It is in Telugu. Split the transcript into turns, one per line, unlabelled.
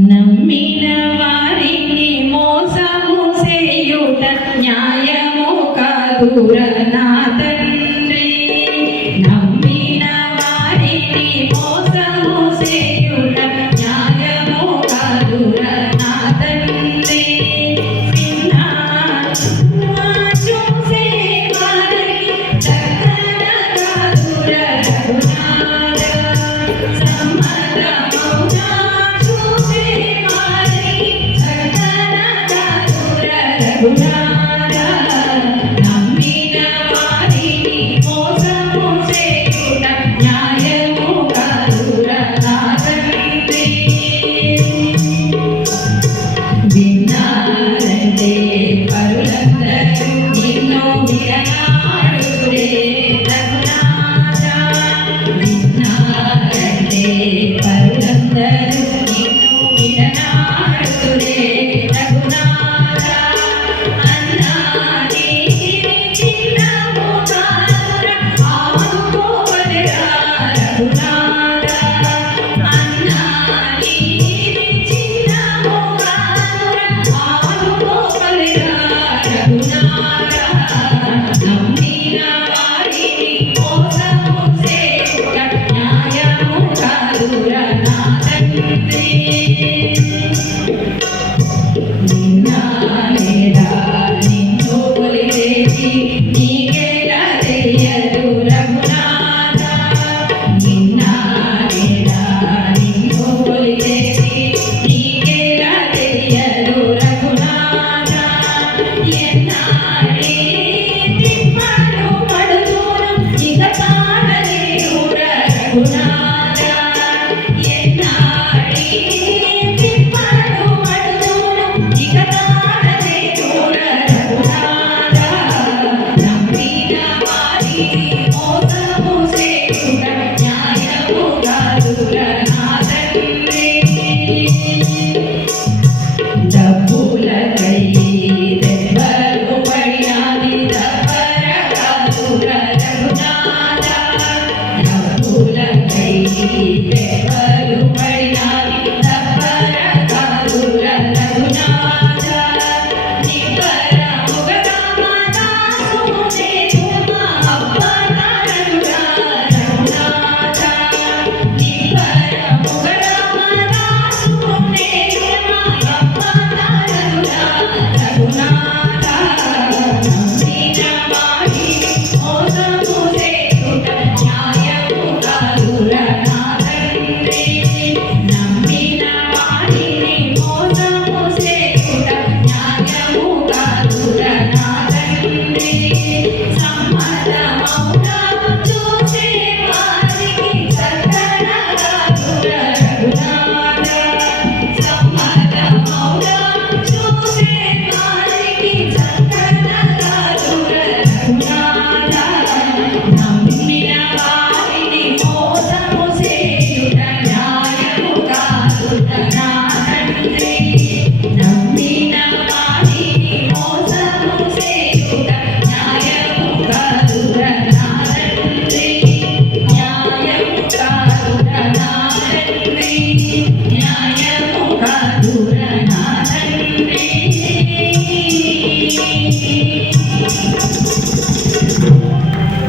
నమ్మిన వారిని మోసము చేయుట న్యాయము కాదుర నా తండ్రి. నమ్మిన వారిని మోసము చేయుట న్యాయము కాదుర నా time. Thank you. to